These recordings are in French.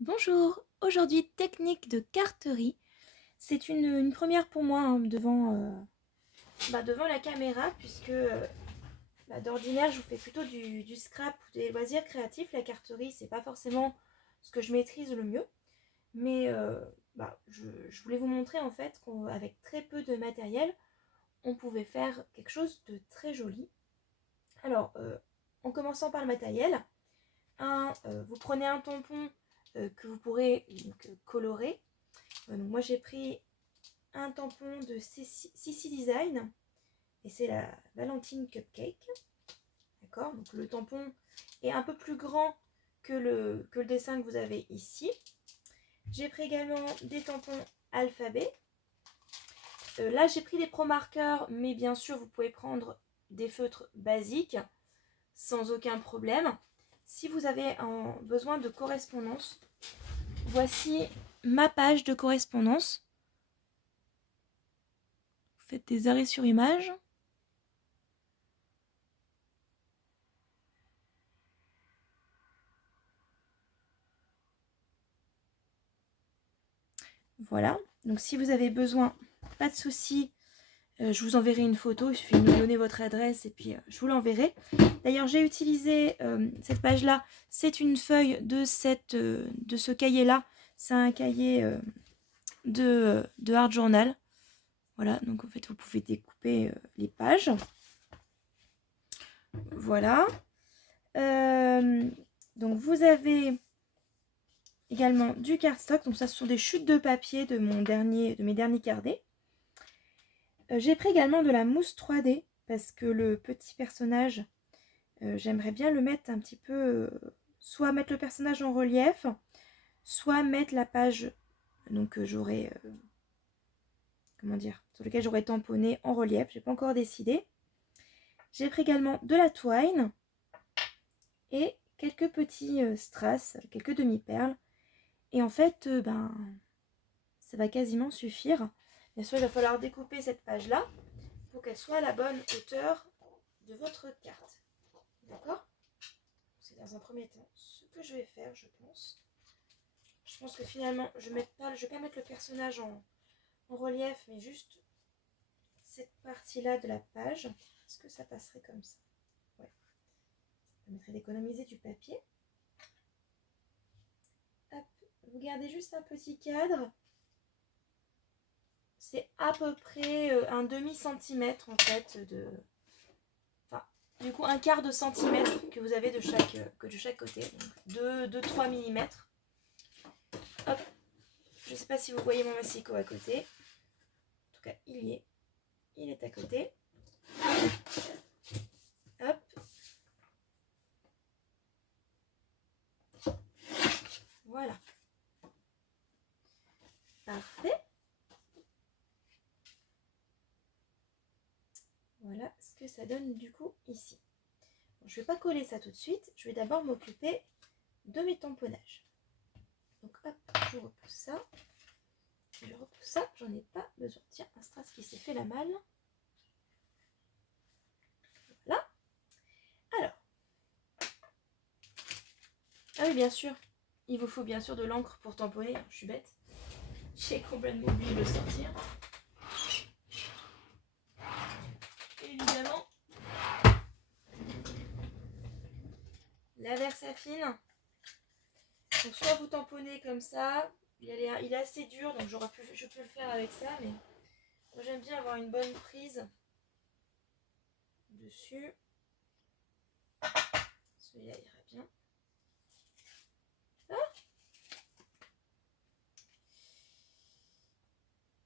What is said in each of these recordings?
Bonjour, aujourd'hui technique de carterie. C'est une première pour moi hein, devant la caméra puisque d'ordinaire je vous fais plutôt du scrap ou des loisirs créatifs. La carterie c'est pas forcément ce que je maîtrise le mieux, mais je voulais vous montrer en fait qu'avec très peu de matériel on pouvait faire quelque chose de très joli. Alors en commençant par le matériel, vous prenez un tampon que vous pourrez donc, colorer. Donc moi j'ai pris un tampon de Sissi Design et c'est la Valentine Cupcake. D'accord, donc le tampon est un peu plus grand que le dessin que vous avez ici. J'ai pris également des tampons alphabet. Là j'ai pris des pro marqueurs, mais bien sûr vous pouvez prendre des feutres basiques sans aucun problème. Si vous avez besoin de correspondance, voici ma page de correspondance. Vous faites des arrêts sur image. Voilà, donc si vous avez besoin, pas de souci, je vous enverrai une photo, il suffit de me donner votre adresse et puis je vous l'enverrai. D'ailleurs, j'ai utilisé cette page-là, c'est une feuille de ce cahier-là. C'est un cahier de Art Journal. Voilà, donc en fait, vous pouvez découper les pages. Voilà. Donc vous avez également du cardstock. Donc ça, ce sont des chutes de papier de mes derniers carnets. J'ai pris également de la mousse 3D parce que le petit personnage, j'aimerais bien le mettre un petit peu, soit mettre le personnage en relief, soit mettre la page donc j'aurais, comment dire, sur lequel j'aurais tamponné en relief. J'ai pas encore décidé. J'ai pris également de la twine et quelques petits strass, quelques demi-perles. Et en fait, ça va quasiment suffire. Bien sûr, il va falloir découper cette page-là pour qu'elle soit à la bonne hauteur de votre carte. D'accord? C'est dans un premier temps ce que je vais faire, je pense. Je pense que finalement, je vais pas mettre le personnage en relief, mais juste cette partie-là de la page. Est-ce que ça passerait comme ça? Ouais. Ça permettrait d'économiser du papier. Hop. Vous gardez juste un petit cadre. C'est à peu près un demi-centimètre en fait du coup un quart de centimètre que vous avez de chaque côté, donc 2-3 mm. Hop, je ne sais pas si vous voyez mon massicot à côté. En tout cas, il est à côté. Hop. Voilà. Parfait. Voilà ce que ça donne du coup ici. Bon, je ne vais pas coller ça tout de suite. Je vais d'abord m'occuper de mes tamponnages. Donc hop, je repousse ça. Je repousse ça, j'en ai pas besoin. Tiens, un strass qui s'est fait la malle. Voilà. Alors. Ah oui, bien sûr. Il vous faut bien sûr de l'encre pour tamponner. Je suis bête. J'ai complètement oublié de le sortir. Évidemment. La Versafine. Donc soit vous tamponnez comme ça. Il est assez dur, donc je peux le faire avec ça. Mais moi j'aime bien avoir une bonne prise dessus. Celui-là ira bien. Ah,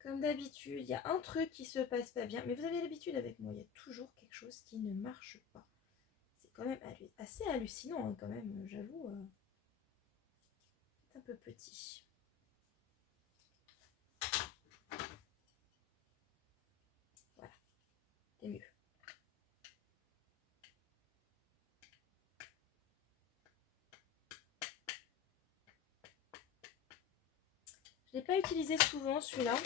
comme d'habitude, il y a un truc qui se passe pas bien. Mais vous avez l'habitude avec moi, il y a toujours quelque chose qui ne marche pas. C'est quand même assez hallucinant hein, quand même, j'avoue. C'est un peu petit. Voilà, c'est mieux. Je ne l'ai pas utilisé souvent celui-là.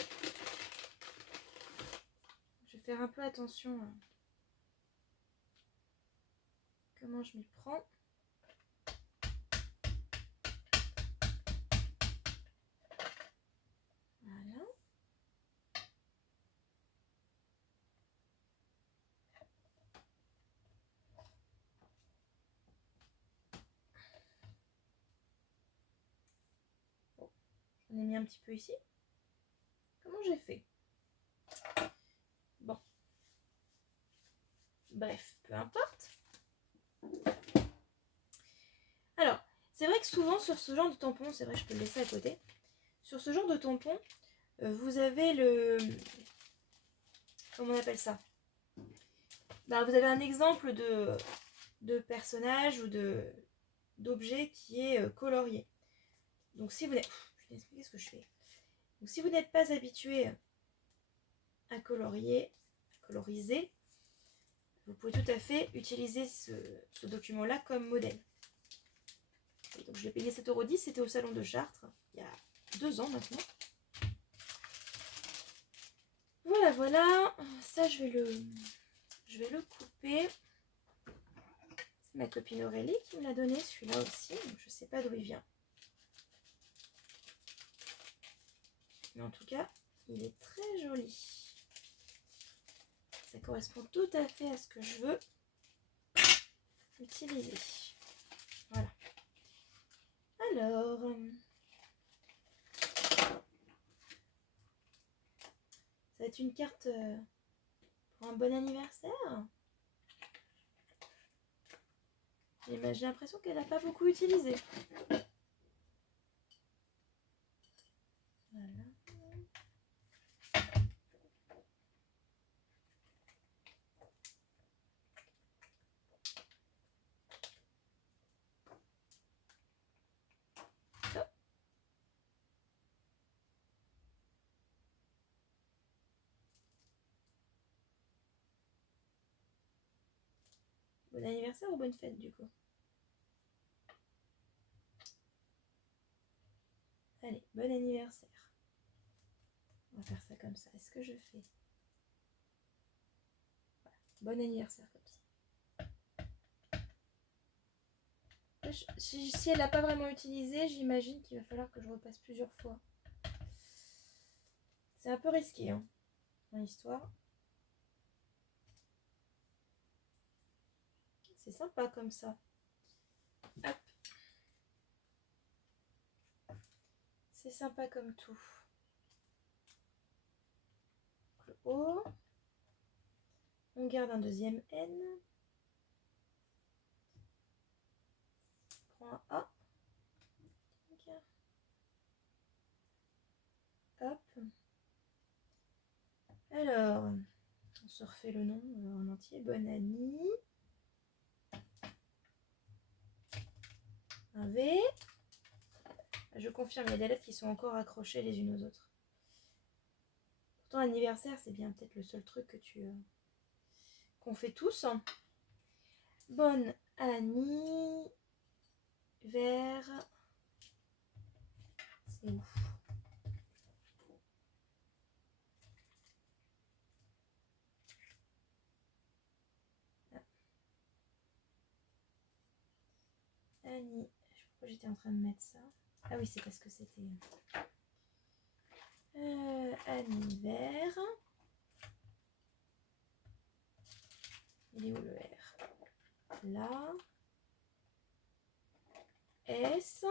Je vais faire un peu attention à comment je m'y prends. J'en ai mis un petit peu ici. Comment j'ai fait? Bon. Bref, peu importe. Alors, c'est vrai que souvent sur ce genre de tampon, c'est vrai que je peux le laisser à côté. Sur ce genre de tampon, vous avez le... Comment on appelle ça? Bah, vous avez un exemple de personnage ou d'objet qui est colorié. Donc si vous n'êtes... Je vais expliquer ce que je fais. Donc si vous n'êtes pas habitué à coloriser, vous pouvez tout à fait utiliser ce document-là comme modèle. Et donc je l'ai payé 7,10 €, c'était au salon de Chartres, il y a 2 ans maintenant. Voilà, voilà. Ça, je vais le couper. C'est ma copine Aurélie qui me l'a donné, celui-là aussi. Donc je ne sais pas d'où il vient. Mais en tout cas, il est très joli. Ça correspond tout à fait à ce que je veux utiliser. Voilà. Alors, ça va être une carte pour un bon anniversaire. J'ai l'impression qu'elle n'a pas beaucoup utilisé. Voilà. Hop. Bon anniversaire ou bonne fête du coup? Allez, bon anniversaire. On va faire ça comme ça. Est-ce que je fais? Voilà. Bon anniversaire comme ça. Si elle l'a pas vraiment utilisé, j'imagine qu'il va falloir que je repasse plusieurs fois. C'est un peu risqué hein, dans l'histoire. C'est sympa comme ça. Hop. C'est sympa comme tout. Le O. On garde un deuxième N. On prend un A. Hop. Alors, on se refait le nom en entier. Bonne Annie. Un V. Je confirme, il y a des lettres qui sont encore accrochées les unes aux autres. Pourtant, l'anniversaire, c'est bien peut-être le seul truc que qu'on fait tous. Bonne Annie. Vers. C'est où? Annie. Je sais pas pourquoi j'étais en train de mettre ça. Ah oui, c'est parce que c'était... Anniversaire. Il est où le R? Là. S.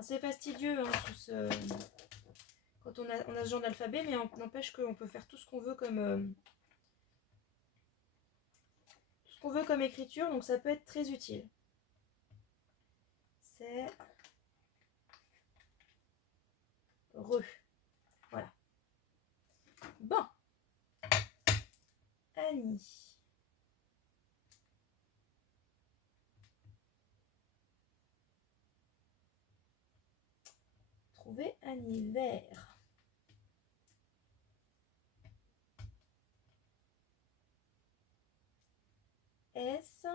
C'est fastidieux hein, quand on a ce genre d'alphabet, mais on n'empêche qu'on peut faire tout ce qu'on veut comme écriture, donc ça peut être très utile. C'est voilà. Bon. Annie. Trouver anniversaire. S.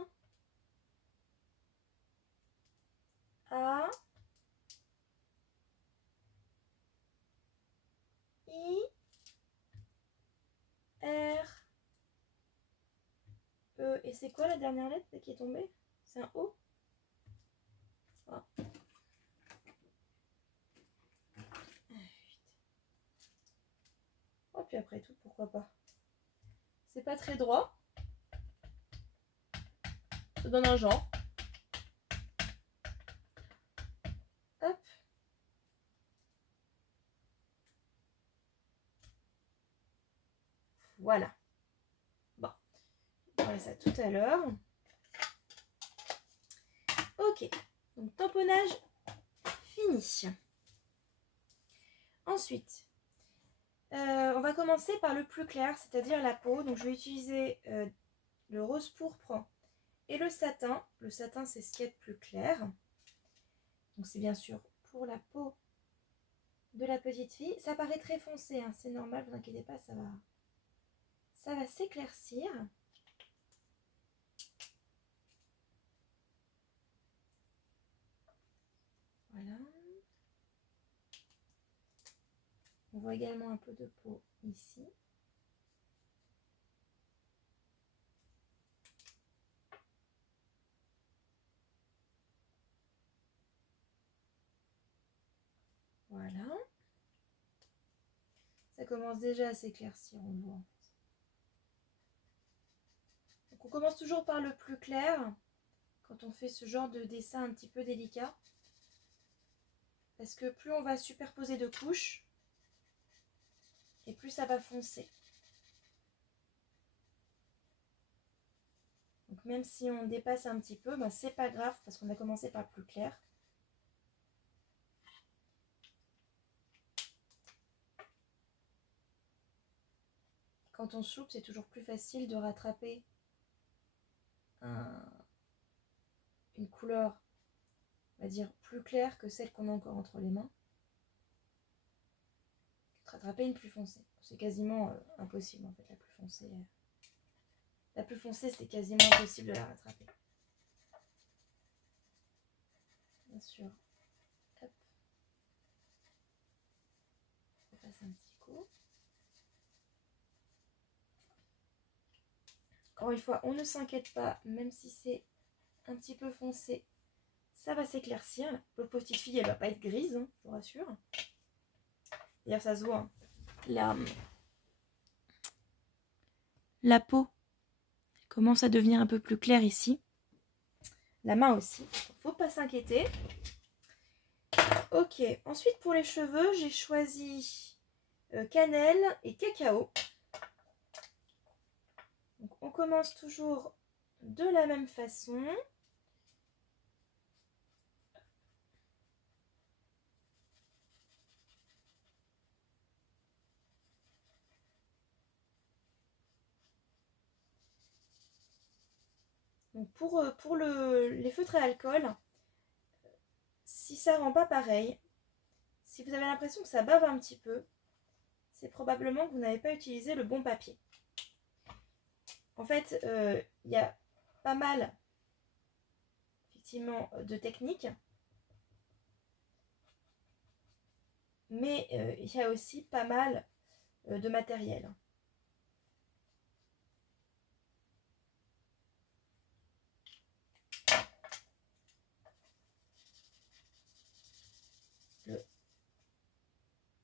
A. I. R. E. Et c'est quoi la dernière lettre qui est tombée? C'est un O? Ah. Oh, puis après tout, pourquoi pas? C'est pas très droit. Ça donne un genre. Voilà. Bon, on verra ça tout à l'heure. Ok, donc tamponnage fini. Ensuite, on va commencer par le plus clair, c'est-à-dire la peau. Donc je vais utiliser le rose pourpre et le satin. Le satin, c'est ce qu'il y a de plus clair. Donc c'est bien sûr pour la peau de la petite fille. Ça paraît très foncé, hein, c'est normal, ne vous inquiétez pas, ça va s'éclaircir. Voilà. On voit également un peu de peau ici. Voilà. Ça commence déjà à s'éclaircir, on voit. Donc on commence toujours par le plus clair quand on fait ce genre de dessin un petit peu délicat. Parce que plus on va superposer de couches, et plus ça va foncer. Donc même si on dépasse un petit peu, ben c'est pas grave parce qu'on a commencé par le plus clair. Quand on soupe, c'est toujours plus facile de rattraper une couleur, on va dire, plus claire que celle qu'on a encore entre les mains. Rattraper une plus foncée. C'est quasiment impossible en fait, la plus foncée. La plus foncée, c'est quasiment impossible de la rattraper. Bien sûr. Hop. On passe un petit coup. Encore une fois, on ne s'inquiète pas, même si c'est un petit peu foncé, ça va s'éclaircir. La petite fille, elle va pas être grise, hein, je vous rassure. D'ailleurs, ça se voit. Hein. La peau commence à devenir un peu plus claire ici. La main aussi. Faut pas s'inquiéter. Ok. Ensuite, pour les cheveux, j'ai choisi cannelle et cacao. Donc, on commence toujours de la même façon. Donc pour les feutres à alcool, si ça rend pas pareil, si vous avez l'impression que ça bave un petit peu, c'est probablement que vous n'avez pas utilisé le bon papier. En fait, il y a pas mal, effectivement, de techniques, mais il y a aussi pas mal de matériel.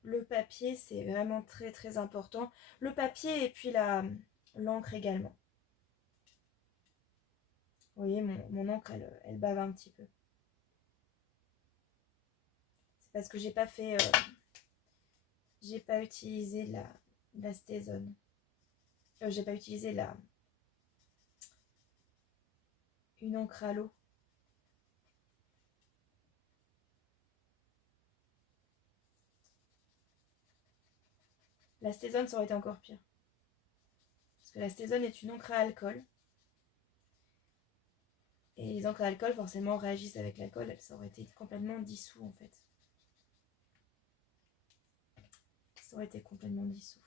Le papier, c'est vraiment très très important. Le papier et puis l'encre également. Vous voyez, mon encre, elle bave un petit peu. C'est parce que j'ai pas fait... j'ai pas utilisé la Stézone. J'ai pas utilisé une encre à l'eau. La Stézone, ça aurait été encore pire. Parce que la Stézone est une encre à alcool. Et les encres à alcool, forcément, réagissent avec l'alcool. Ça aurait été complètement dissous, en fait. Ça aurait été complètement dissous.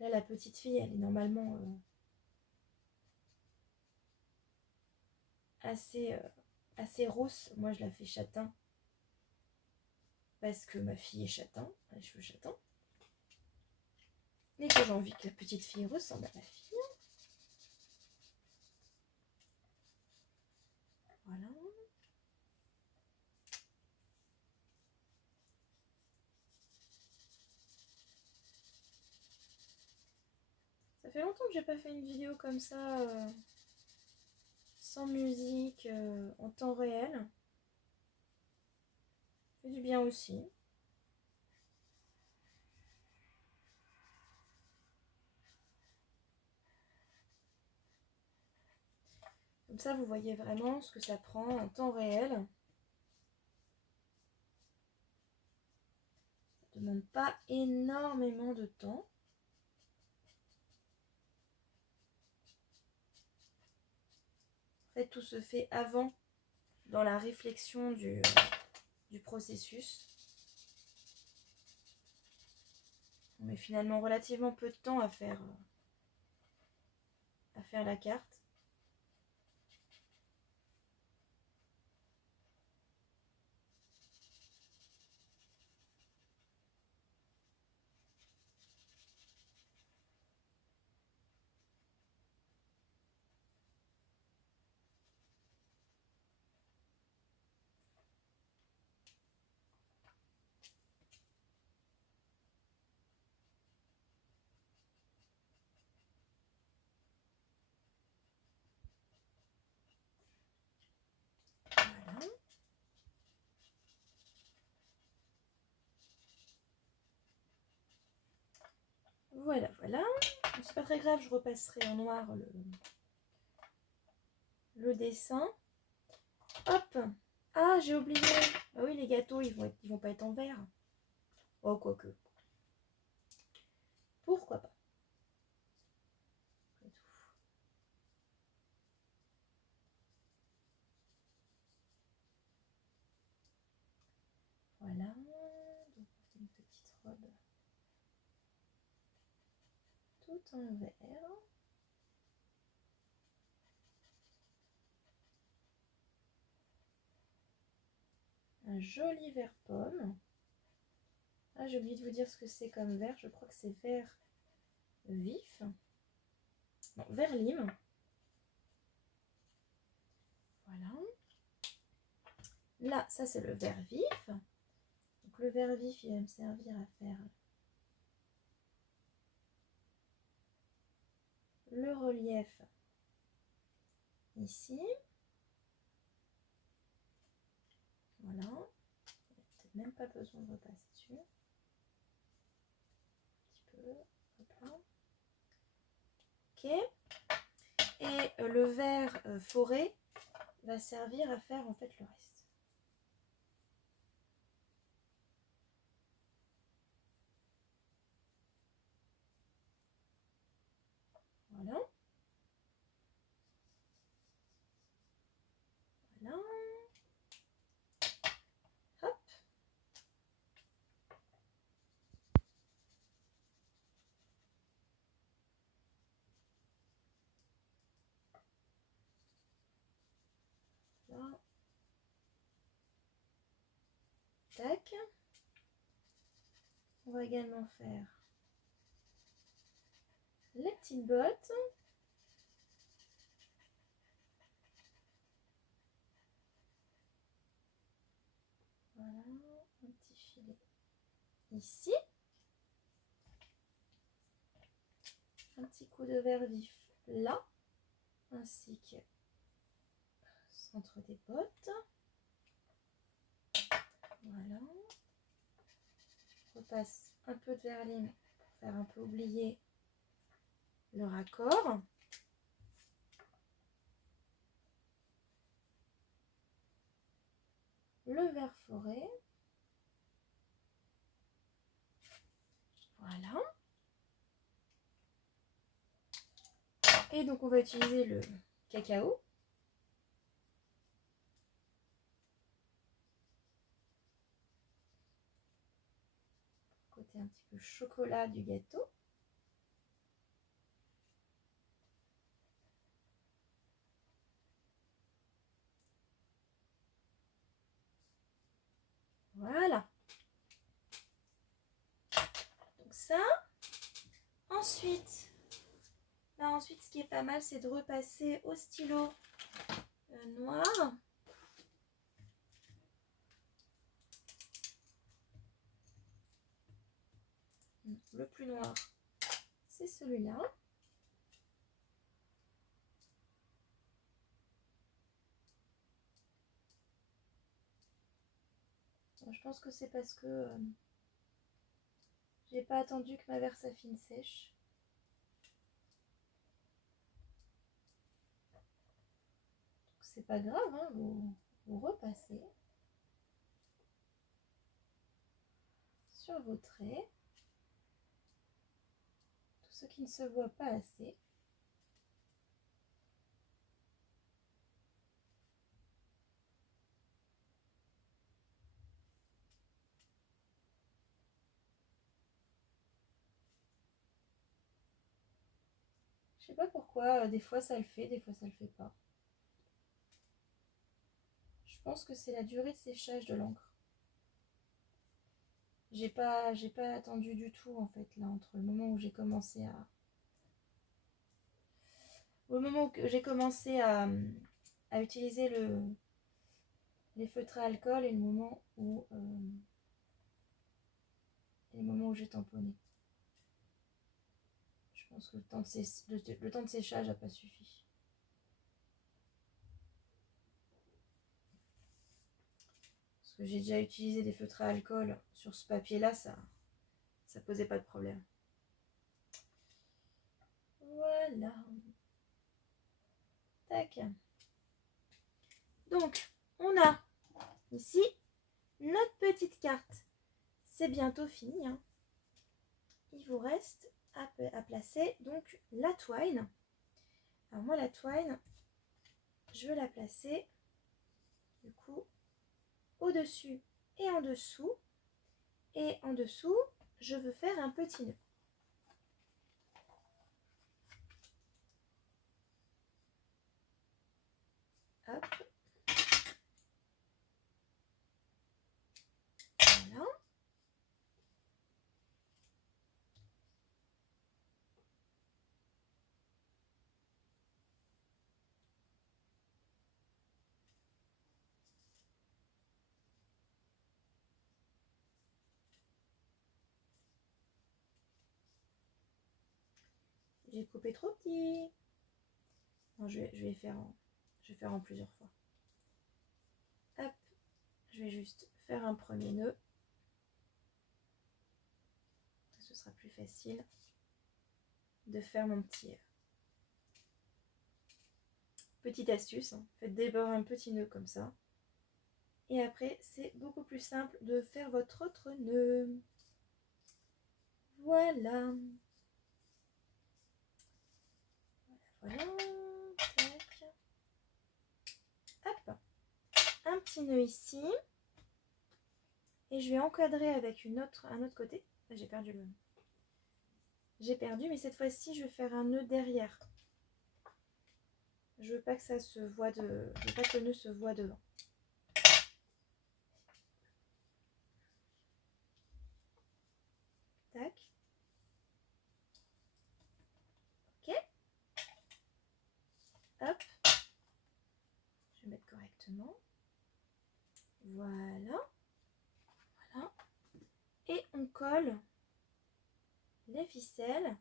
Là, la petite fille, elle est normalement assez rousse. Moi, je la fais châtain. Parce que ma fille est châtain, a les cheveux châtains. Et que j'ai envie que la petite fille ressemble à ma fille. Voilà. Ça fait longtemps que j'ai pas fait une vidéo comme ça, sans musique, en temps réel. Ça fait du bien aussi. Comme ça, vous voyez vraiment ce que ça prend en temps réel. Ça ne demande pas énormément de temps. En fait, tout se fait avant, dans la réflexion du processus. On met finalement relativement peu de temps à faire la carte. Voilà, voilà. C'est pas très grave, je repasserai en noir le dessin. Hop. Ah, j'ai oublié. Ah oui, les gâteaux, ils vont pas être en verre. Oh, quoique. Pourquoi pas. Voilà. Donc, on fait une petite robe tout en vert. Un joli vert pomme. Ah, j'ai oublié de vous dire ce que c'est comme vert. Je crois que c'est vert vif. Non, vert lime. Voilà. Là, ça c'est le vert vif. Donc le vert vif, il va me servir à faire le relief ici. Voilà. Peut-être même pas besoin de repasser dessus. Un petit peu. Hop là. Ok. Et le vert forêt va servir à faire en fait le reste. Voilà. Voilà. Hop. Là. Tac. On va également faire les petites bottes. Voilà, un petit filet ici. Un petit coup de vert vif là, ainsi que centre des bottes. Voilà. Je repasse un peu de vernis pour faire un peu oublier le raccord. Le vert forêt. Voilà. Et donc on va utiliser le cacao. Côté un petit peu chocolat du gâteau. Voilà. Donc ça. Ensuite, ce qui est pas mal, c'est de repasser au stylo noir. Le plus noir, c'est celui-là. Je pense que c'est parce que j'ai pas attendu que ma Versafine sèche. c'est pas grave, hein, vous repassez sur vos traits, tout ce qui ne se voit pas assez. Je sais pas pourquoi, des fois ça le fait, des fois ça le fait pas. Je pense que c'est la durée de séchage de l'encre. J'ai pas attendu du tout en fait là entre le moment où j'ai commencé à utiliser les feutres à alcool et le moment où j'ai tamponné. Je pense que le temps de séchage n'a pas suffi. Parce que j'ai déjà utilisé des feutres à alcool sur ce papier là, ça posait pas de problème. Voilà. Tac. Donc, on a ici notre petite carte. C'est bientôt fini, hein. Il vous reste à placer donc la twine. Alors moi la twine, je vais la placer du coup au-dessus et en dessous. Et en dessous, je veux faire un petit nœud. Hop. Voilà. J'ai coupé trop petit. Non, je vais faire en plusieurs fois. Hop, je vais juste faire un premier nœud. Ce sera plus facile de faire mon petite astuce. Hein. Faites d'abord un petit nœud comme ça. Et après, c'est beaucoup plus simple de faire votre autre nœud. Voilà. Voilà. Tac. Hop. Un petit nœud ici. Et je vais encadrer avec un autre côté. J'ai perdu mais cette fois-ci, je vais faire un nœud derrière. Je veux pas que ça se voit je veux pas que le nœud se voit devant. Tac. Ok. Hop. Je vais mettre correctement. Voilà. Voilà. Et on colle les ficelles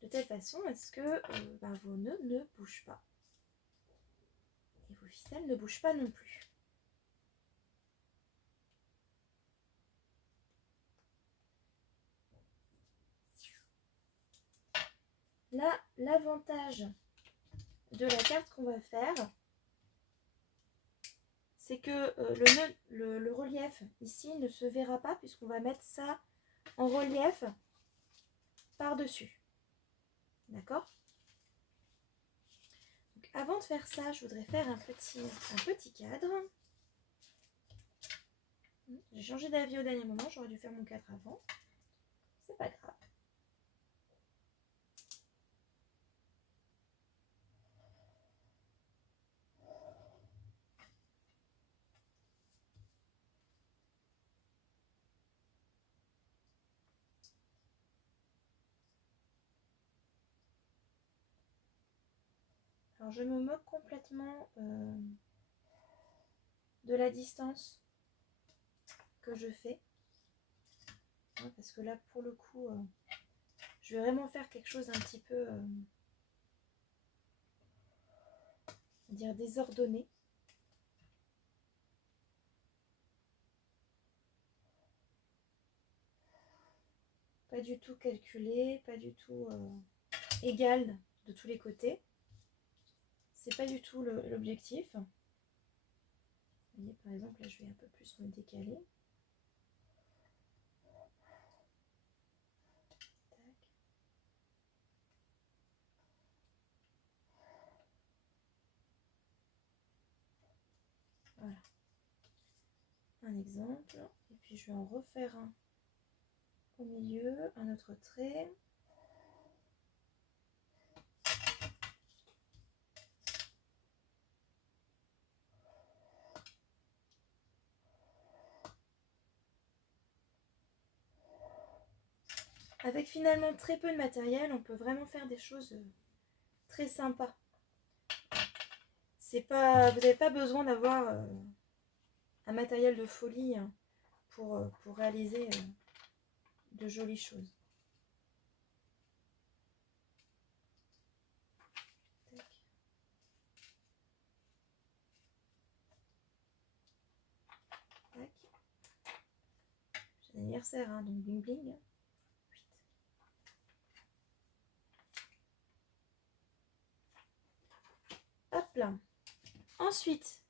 de telle façon à ce que vos nœuds ne bougent pas. Et vos ficelles ne bougent pas non plus. Là, l'avantage de la carte qu'on va faire, c'est que le relief ici ne se verra pas puisqu'on va mettre ça en relief par-dessus. D'accord? Avant de faire ça, je voudrais faire un petit cadre. J'ai changé d'avis au dernier moment, j'aurais dû faire mon cadre avant. C'est pas grave. Alors je me moque complètement de la distance que je fais. Parce que là, pour le coup, je vais vraiment faire quelque chose un petit peu, dire désordonné. Pas du tout calculé, pas du tout égal de tous les côtés. c'est pas du tout l'objectif. Vous voyez, par exemple, là, je vais un peu plus me décaler. Voilà. Un exemple. Et puis, je vais en refaire un au milieu, un autre trait. Avec finalement très peu de matériel, on peut vraiment faire des choses très sympas. C'est pas, vous n'avez pas besoin d'avoir un matériel de folie hein, pour réaliser de jolies choses. Tac. C'est l'anniversaire, hein, donc bling bling. Hop là. Ensuite,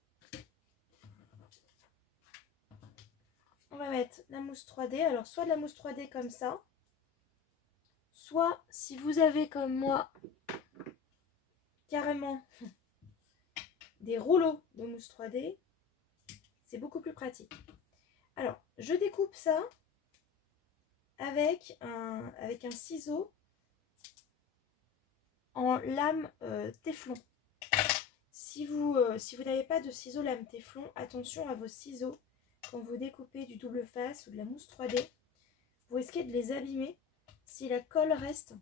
on va mettre la mousse 3D. Alors, soit de la mousse 3D comme ça, soit si vous avez comme moi carrément des rouleaux de mousse 3D, c'est beaucoup plus pratique. Alors, je découpe ça avec un ciseau en lame téflon. Si vous n'avez pas de ciseaux lame téflon, attention à vos ciseaux quand vous découpez du double face ou de la mousse 3D. Vous risquez de les abîmer si la colle reste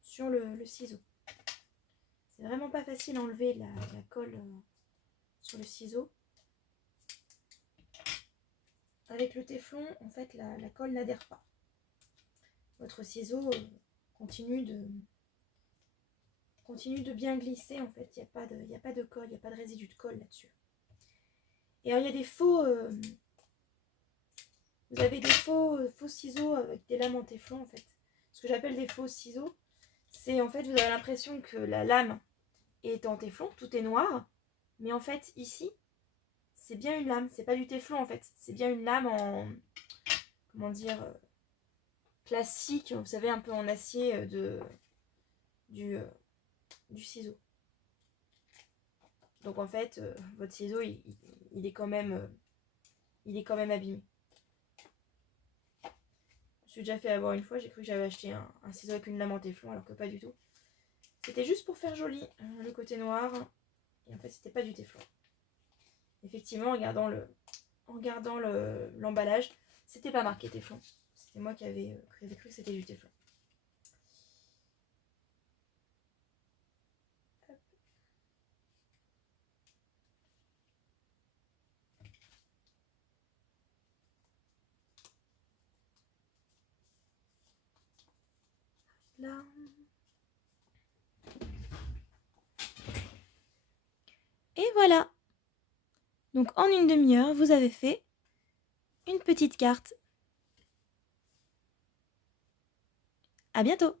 sur le ciseau. C'est vraiment pas facile à enlever la colle sur le ciseau. Avec le téflon, en fait, la colle n'adhère pas. Votre ciseau continue de bien glisser, en fait. Il n'y a pas de colle, il n'y a pas de résidu de colle là-dessus. Et alors, il y a des faux... vous avez des faux ciseaux avec des lames en téflon, en fait. Ce que j'appelle des faux ciseaux, c'est en fait, vous avez l'impression que la lame est en téflon, tout est noir. Mais en fait, ici, c'est bien une lame. C'est pas du téflon, en fait. C'est bien une lame en... Comment dire classique, vous savez, un peu en acier du ciseau. Donc en fait, votre ciseau, il est quand même abîmé. Je me suis déjà fait avoir une fois, j'ai cru que j'avais acheté un ciseau avec une lame en téflon, alors que pas du tout. C'était juste pour faire joli, le côté noir, et en fait, c'était pas du téflon. Effectivement, en regardant l'emballage, c'était pas marqué téflon. C'était moi qui avais cru que c'était du téflon. Là. Et voilà. Donc en une demi-heure, vous avez fait une petite carte. À bientôt.